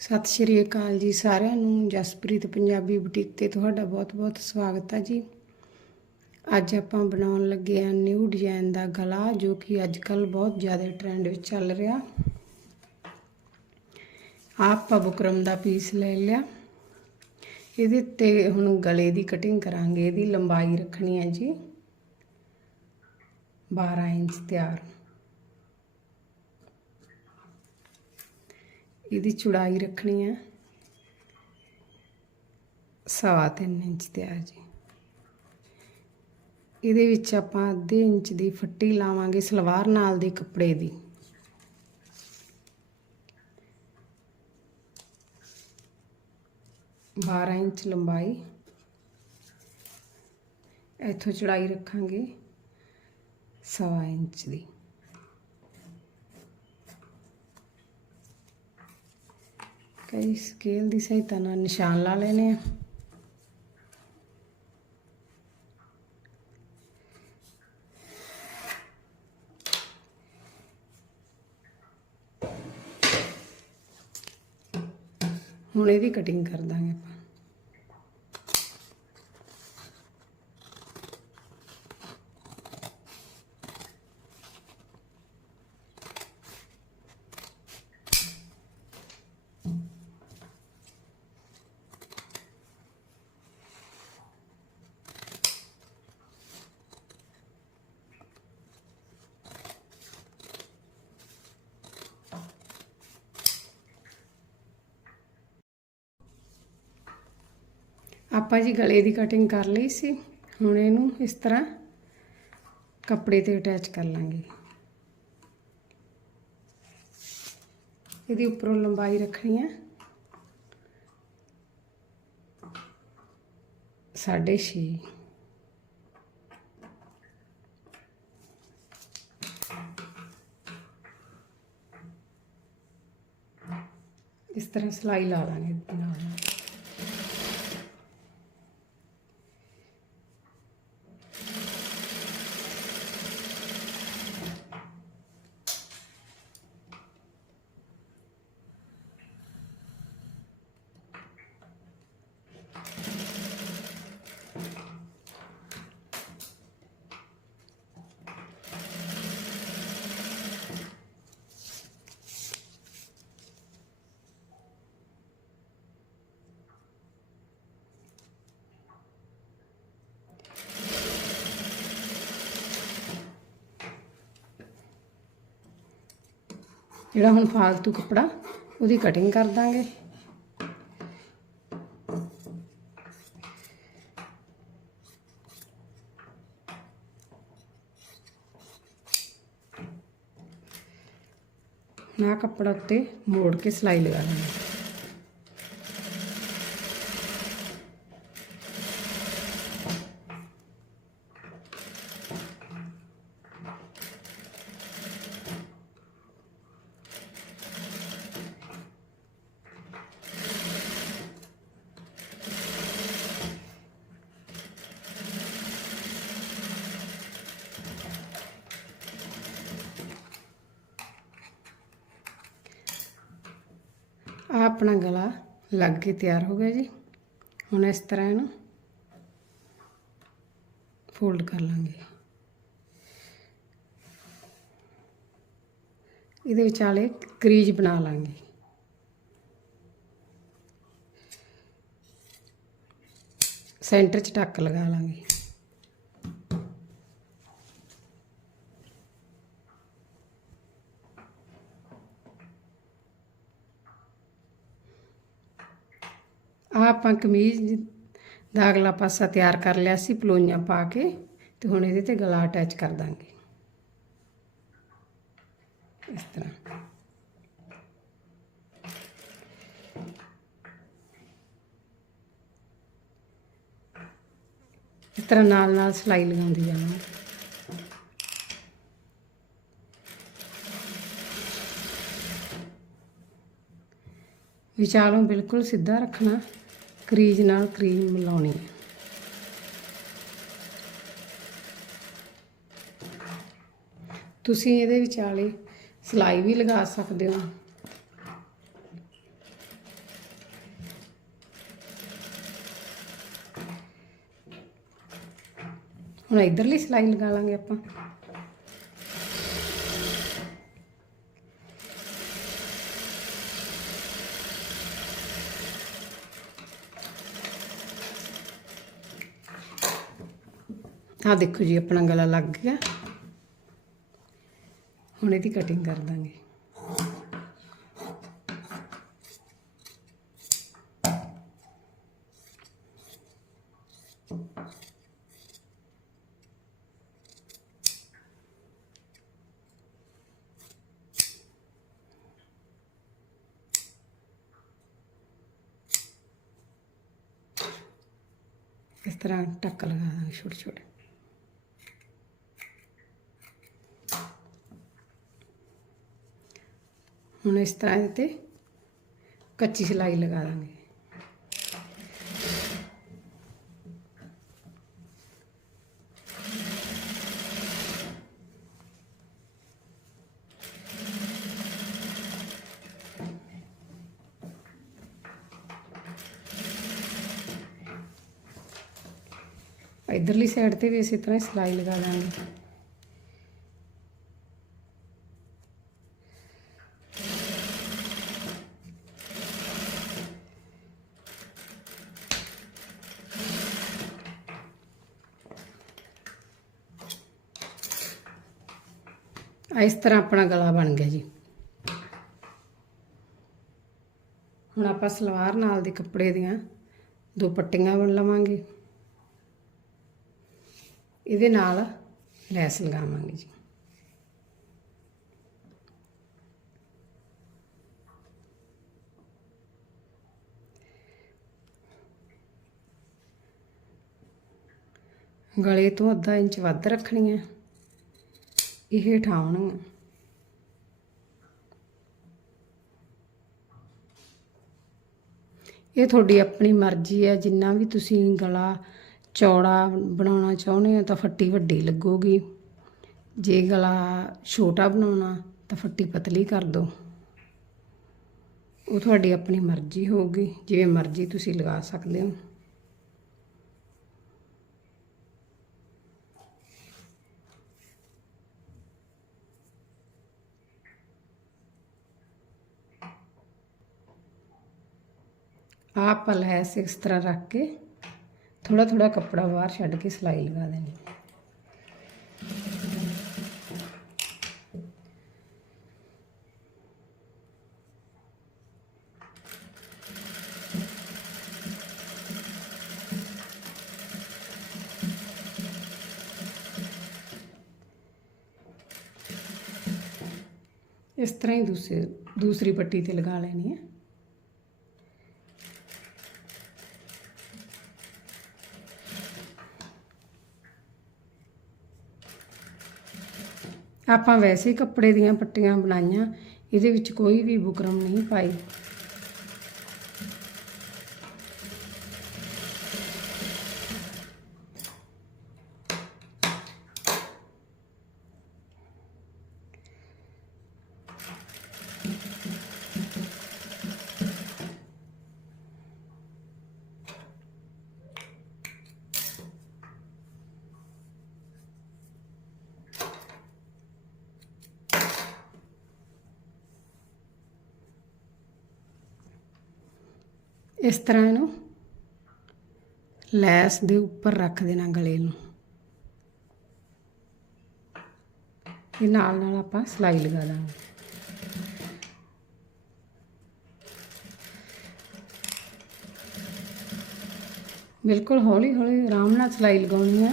ਸਤਿ ਸ਼੍ਰੀ ਅਕਾਲ ਜੀ ਸਾਰਿਆਂ ਨੂੰ, ਜਸਪ੍ਰੀਤ ਪੰਜਾਬੀ ਬੁਟੀਕ ਤੇ ਤੁਹਾਡਾ ਬਹੁਤ-ਬਹੁਤ ਸਵਾਗਤ ਹੈ ਜੀ। ਅੱਜ ਆਪਾਂ ਬਣਾਉਣ ਲੱਗੇ ਆ ਨਿਊ ਡਿਜ਼ਾਈਨ ਦਾ ਗਲਾ, ਜੋ ਕਿ ਅੱਜ ਕੱਲ ਬਹੁਤ ਜ਼ਿਆਦਾ ਟ੍ਰੈਂਡ ਵਿੱਚ ਚੱਲ ਰਿਹਾ। ਆਪਾਂ ਬੁਕਰਮ ਦਾ ਪੀਸ ਲੈ ਲਿਆ। ਇਹਦੇ ਤੇ ਹੁਣ ਗਲੇ ਦੀ ਕਟਿੰਗ ਕਰਾਂਗੇ, ਇਹਦੀ ਲੰਬਾਈ ਰੱਖਣੀ ਹੈ ਜੀ। 12 ਇੰਚ ਤਿਆਰ। ਇਹਦੀ ਚੌੜਾਈ ਰੱਖਣੀ ਹੈ ਸਵਾ ਤਿੰਨ ਇੰਚ ਤਿਆਰ ਜੀ। ਇਹਦੇ ਵਿੱਚ ਆਪਾਂ ਅੱਧੇ ਇੰਚ ਦੀ ਫੱਟੀ ਲਾਵਾਂਗੇ ਸਲਵਾਰ ਨਾਲ ਦੇ ਕੱਪੜੇ ਦੀ। ਬਾਰਾਂ ਇੰਚ ਲੰਬਾਈ। ਇੱਥੋਂ ਚੌੜਾਈ ਰੱਖਾਂਗੇ ਸਵਾ ਇੰਚ ਦੀ। ਕਈ ਸਕੇਲ ਦੀ ਸਹਾਇਤਾ ਨਾਲ ਨਿਸ਼ਾਨ ਲਾ ਲੈਣੇ ਆ ਹੁਣ ਇਹਦੀ ਕਟਿੰਗ ਕਰ ਦਾਂਗੇ ਆਪਾਂ ਜੀ ਗਲੇ ਦੀ ਕਟਿੰਗ ਕਰ ਲਈ ਸੀ। ਹੁਣ ਇਹਨੂੰ ਇਸ ਤਰ੍ਹਾਂ ਕੱਪੜੇ ਤੇ ਅਟੈਚ ਕਰ ਲਾਂਗੇ। ਇਹਦੀ ਉੱਪਰੋਂ ਲੰਬਾਈ ਰੱਖਣੀ ਹੈ ਸਾਢੇ ਛੇ। ਇਸ ਤਰ੍ਹਾਂ ਸਿਲਾਈ ਲਾ ਦਾਂਗੇ ਨਾਲ। ਜਿਹੜਾ ਹੁਣ ਫਾਲਤੂ ਕੱਪੜਾ, ਉਹਦੀ ਕਟਿੰਗ ਕਰ ਦਾਂਗੇ। ਨਾ ਕੱਪੜਾ ਉੱਤੇ ਮੋੜ ਕੇ ਸਿਲਾਈ ਲਗਾ ਲੈਣੀ ਆ ਆਪਣਾ ਗਲਾ ਲੱਗ ਕੇ ਤਿਆਰ ਹੋ ਗਿਆ ਜੀ। ਹੁਣ ਇਸ ਤਰ੍ਹਾਂ ਇਹਨੂੰ ਫੋਲਡ ਕਰ ਲਾਂਗੇ। ਇਹਦੇ ਵਿਚਾਲੇ ਕਰੀਜ ਬਣਾ ਲਾਂਗੇ। ਸੈਂਟਰ 'ਚ ਟੱਕ ਲਗਾ ਲਾਂਗੇ। ਆਪਾਂ ਕਮੀਜ਼ ਦਾ ਅਗਲਾ ਪਾਸਾ ਤਿਆਰ ਕਰ ਲਿਆ ਸੀ, ਪਲੋਈਆਂ ਪਾ ਕੇ ਤੇ ਹੁਣ ਇਹਦੇ ਤੇ ਗਲਾ ਅਟੈਚ ਕਰ ਦਾਂਗੇ। ਇਸ ਤਰ੍ਹਾਂ। ਇਸ ਤਰ੍ਹਾਂ ਨਾਲ ਨਾਲ ਸਿਲਾਈ ਲਗਾਉਂਦੀ ਜਾਵਾਂ। ਵਿਚਾਲੋਂ ਬਿਲਕੁਲ ਸਿੱਧਾ ਰੱਖਣਾ। ਕਰੀਜ਼ ਨਾਲ ਕਰੀਮ ਮਿਲਾਉਣੀ ਹੈ। ਤੁਸੀਂ ਇਹਦੇ ਵਿਚਾਲੇ ਸਲਾਈ ਵੀ ਲਗਾ ਸਕਦੇ ਹੋ। ਹੁਣ ਇਧਰਲੀ ਸਲਾਈ ਲਗਾ ਲਾਂਗੇ ਆਪਾਂ। ਆ ਦੇਖੋ ਜੀ, ਆਪਣਾ ਗਲਾ ਲੱਗ ਗਿਆ। ਹੁਣ ਇਹਦੀ ਕਟਿੰਗ ਕਰ ਦਾਂਗੇ। ਇਸ ਤਰ੍ਹਾਂ ਟੱਕ ਲਗਾ ਦਾਂਗੇ ਛੋਟੇ ਛੋਟੇ ਹੁਣ ਇਸ ਤਰ੍ਹਾਂ ਇਹਦੇ ਤੇ ਕੱਚੀ ਸਿਲਾਈ ਲਗਾ ਦਾਂਗੇ ਇਧਰਲੀ ਸਾਈਡ ਤੇ ਵੀ ਇਸੇ ਤਰ੍ਹਾਂ ਹੀ ਸਿਲਾਈ ਲਗਾ ਇਸ ਤਰ੍ਹਾਂ ਆਪਣਾ ਗਲਾ ਬਣ ਗਿਆ ਜੀ। ਹੁਣ ਆਪਾਂ ਸਲਵਾਰ ਨਾਲ ਦੇ ਕੱਪੜੇ ਦੀਆਂ ਦੋ ਪੱਟੀਆਂ ਬਣ ਲਵਾਂਗੇ। ਇਹਦੇ ਨਾਲ ਲੈਸ ਲਗਾਵਾਂਗੇ ਜੀ। ਗਲੇ ਤੋਂ ਅੱਧਾ ਇੰਚ ਵੱਧ ਰੱਖਣੀ ਹੈ। ਇਹ ਠਾਉਣੀਆਂ ਇਹ ਤੁਹਾਡੀ ਆਪਣੀ ਮਰਜ਼ੀ ਹੈ, ਜਿੰਨਾ ਵੀ ਤੁਸੀਂ ਗਲਾ ਚੌੜਾ ਬਣਾਉਣਾ ਚਾਹੁੰਦੇ ਹੋ ਤਾਂ ਫੱਟੀ ਵੱਡੀ ਲੱਗੂਗੀ। ਜੇ ਗਲਾ ਛੋਟਾ ਬਣਾਉਣਾ ਤਾਂ ਫੱਟੀ ਪਤਲੀ ਕਰ ਦਿਓ। ਉਹ ਤੁਹਾਡੀ ਆਪਣੀ ਮਰਜ਼ੀ ਹੋਊਗੀ, ਜਿਵੇਂ ਮਰਜ਼ੀ ਤੁਸੀਂ ਲਗਾ ਸਕਦੇ ਹੋ। ਆਹ ਆਪਾਂ ਲੈਸ ਇਸ ਤਰ੍ਹਾਂ ਰੱਖ ਕੇ ਥੋੜਾ ਥੋੜਾ ਕੱਪੜਾ ਬਾਹਰ ਛੱਡ ਕੇ ਸਿਲਾਈ ਲਗਾ ਦੇਣੀ। ਇਸ ਤਰ੍ਹਾਂ ਹੀ ਦੂਸਰੀ ਦੂਸਰੀ ਪੱਟੀ ਤੇ ਲਗਾ ਲੈਣੀ ਆਪਾਂ ਵੈਸੇ ਕੱਪੜੇ ਦੀਆਂ ਪੱਟੀਆਂ ਬਣਾਈਆਂ ਇਹਦੇ ਵਿੱਚ ਕੋਈ ਵੀ ਬੁਕਰਮ ਨਹੀਂ ਪਾਈ। ਇਸ ਤਰ੍ਹਾਂ ਇਹਨੂੰ ਲੈਸ ਦੇ ਉੱਪਰ ਰੱਖ ਦੇਣਾ ਗਲੇ ਨੂੰ। ਇਹ ਨਾਲ ਨਾਲ ਆਪਾਂ ਸਿਲਾਈ ਲਗਾ ਦਾਂਗੇ। ਬਿਲਕੁਲ ਹੌਲੀ ਹੌਲੀ ਆਰਾਮ ਨਾਲ ਸਿਲਾਈ ਲਗਾਉਣੀ ਹੈ।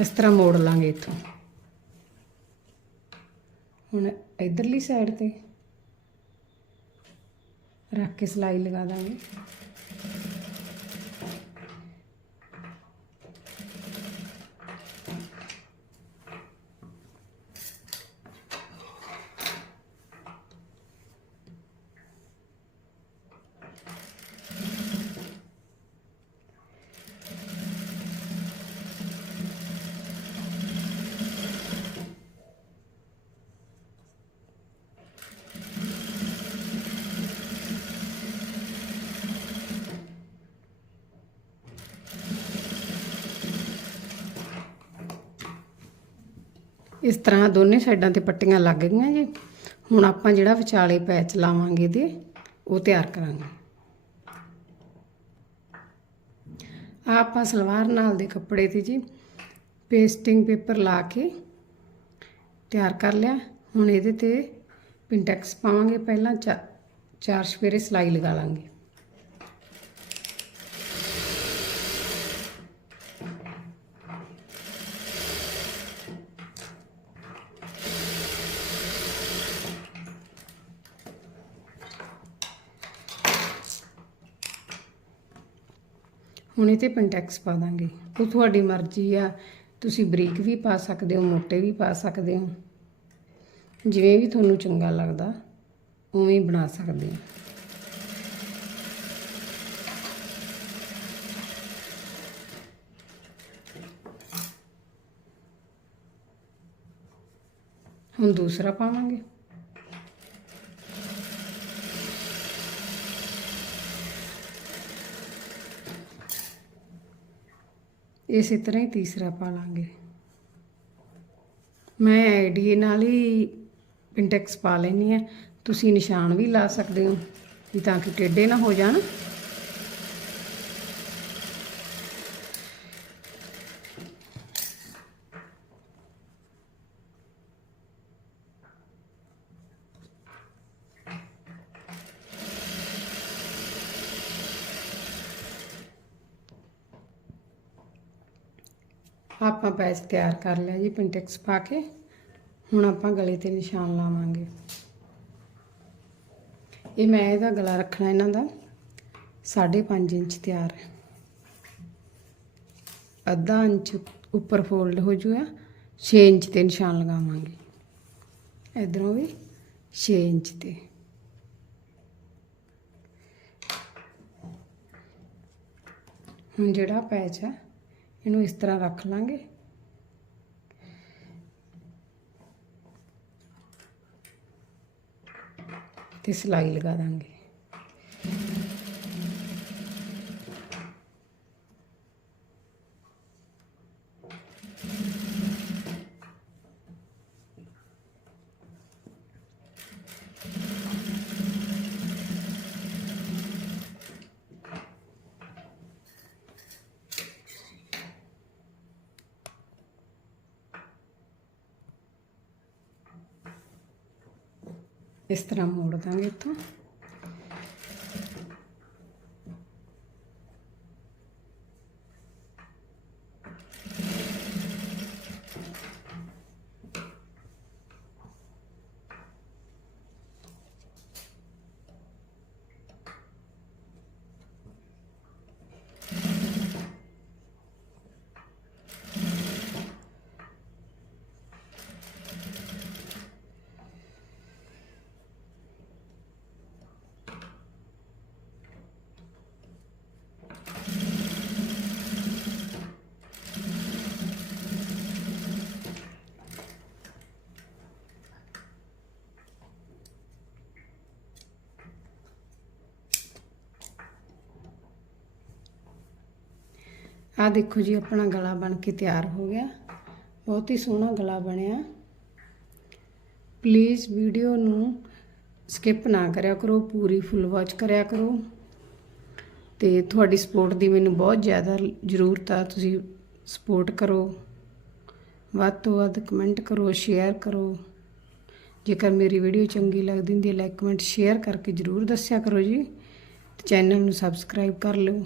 ਇਸ ਤਰ੍ਹਾਂ ਮੋੜ ਲਾਂਗੇ ਇੱਥੋਂ। ਹੁਣ ਇਧਰਲੀ ਸਾਈਡ ਤੇ ਰੱਖ ਕੇ ਸਿਲਾਈ ਲਗਾ ਦਾਂਗੇ। ਇਸ ਤਰ੍ਹਾਂ ਦੋਨੇ ਸਾਈਡਾਂ ਤੇ ਪੱਟੀਆਂ ਲੱਗ ਗਈਆਂ ਜੀ। ਹੁਣ ਆਪਾਂ ਜਿਹੜਾ ਵਿਚਾਲੇ ਪੈਚ ਲਾਵਾਂਗੇ ਇਹਦੇ, ਉਹ ਤਿਆਰ ਕਰਾਂਗੇ। ਆਹ ਆਪਾਂ ਸਲਵਾਰ ਨਾਲ ਦੇ ਕੱਪੜੇ ਤੇ ਜੀ ਪੇਸਟਿੰਗ ਪੇਪਰ ਲਾ ਕੇ ਤਿਆਰ ਕਰ ਲਿਆ। ਹੁਣ ਇਹਦੇ ਤੇ ਪਿੰਟੈਕਸ ਪਾਵਾਂਗੇ। ਪਹਿਲਾਂ ਚਾ- ਚਾਰ ਸਪੇਰੇ ਸਿਲਾਈ ਲਗਾ ਲਾਂਗੇ। ਹੁਣ ਇਹ ਤੇ ਪੈਂਟੈਕਸ ਪਾ ਦਾਂਗੇ। ਉਹ ਤੁਹਾਡੀ ਮਰਜ਼ੀ ਆ। ਤੁਸੀਂ ਬਰੀਕ ਵੀ ਪਾ ਸਕਦੇ ਹੋ, ਮੋਟੇ ਵੀ ਪਾ ਸਕਦੇ ਹੋ। ਜਿਵੇਂ ਵੀ ਤੁਹਾਨੂੰ ਚੰਗਾ ਲੱਗਦਾ, ਉਵੇਂ ਹੀ ਬਣਾ ਸਕਦੇ ਹੋ। ਹੁਣ ਦੂਸਰਾ ਪਾਵਾਂਗੇ। ਇਸੇ ਤਰ੍ਹਾਂ ਹੀ ਤੀਸਰਾ ਪਾ ਲਾਂਗੇ ਮੈਂ ਆਈਡੀ ਨਾਲ ਹੀ ਪਿੰਟੈਕਸ ਪਾ ਲੈਣੀ ਹੈ। ਤੁਸੀਂ ਨਿਸ਼ਾਨ ਵੀ ਲਾ ਸਕਦੇ ਹੋ, ਵੀ ਤਾਂ ਕਿ ਟੇਢੇ ਨਾ ਹੋ ਜਾਣ। ਆਪਾਂ ਪੈਚ ਤਿਆਰ ਕਰ ਲਿਆ ਜੀ, ਪਿੰਟੈਕਸ ਪਾ ਕੇ। ਹੁਣ ਆਪਾਂ ਗਲੇ ਤੇ ਨਿਸ਼ਾਨ ਲਾਵਾਂਗੇ। ਇਹ ਮੈਂ ਇਹਦਾ ਗਲਾ ਰੱਖਣਾ ਇਹਨਾਂ ਦਾ। 5.5 ਇੰਚ ਤਿਆਰ ਹੈ। ਅੱਧਾ ਇੰਚ ਉੱਪਰ ਫੋਲਡ ਹੋ ਜੂਗਾ। 6 ਇੰਚ ਤੇ ਨਿਸ਼ਾਨ ਲਗਾਵਾਂਗੇ। ਇਧਰੋਂ ਵੀ 6 ਇੰਚ ਤੇ। ਹੁਣ ਜਿਹੜਾ ਪੈਚ ਹੈ ਇਹਨੂੰ ਇਸ ਤਰ੍ਹਾਂ ਰੱਖ ਲਾਂਗੇ। ਤੇ ਸਿਲਾਈ ਲਗਾ ਦਾਂਗੇ। ਇਸ ਤਰ੍ਹਾਂ ਮੋੜ ਦਾਂਗੇ ਇੱਥੋਂ ਆ ਦੇਖੋ ਜੀ, ਆਪਣਾ ਗਲਾ ਬਣ ਕੇ ਤਿਆਰ ਹੋ ਗਿਆ। ਬਹੁਤ ਹੀ ਸੋਹਣਾ ਗਲਾ ਬਣਿਆ। ਪਲੀਜ਼ ਵੀਡੀਓ ਨੂੰ ਸਕਿਪ ਨਾ ਕਰਿਆ ਕਰੋ, ਪੂਰੀ ਫੁੱਲ ਵਾਚ ਕਰਿਆ ਕਰੋ। ਤੇ ਤੁਹਾਡੀ ਸਪੋਰਟ ਦੀ ਮੈਨੂੰ ਬਹੁਤ ਜ਼ਿਆਦਾ ਜ਼ਰੂਰਤ ਆ, ਤੁਸੀਂ ਸਪੋਰਟ ਕਰੋ। ਵੱਧ ਤੋਂ ਵੱਧ ਕਮੈਂਟ ਕਰੋ ਸ਼ੇਅਰ ਕਰੋ। ਜੇਕਰ ਮੇਰੀ ਵੀਡੀਓ ਚੰਗੀ ਲੱਗਦੀ ਹੁੰਦੀ ਹੈ ਲਾਈਕ ਕਮੈਂਟ ਸ਼ੇਅਰ ਕਰਕੇ ਜ਼ਰੂਰ ਦੱਸਿਆ ਕਰੋ ਜੀ। ਚੈਨਲ ਨੂੰ ਸਬਸਕ੍ਰਾਈਬ ਕਰ ਲਿਓ।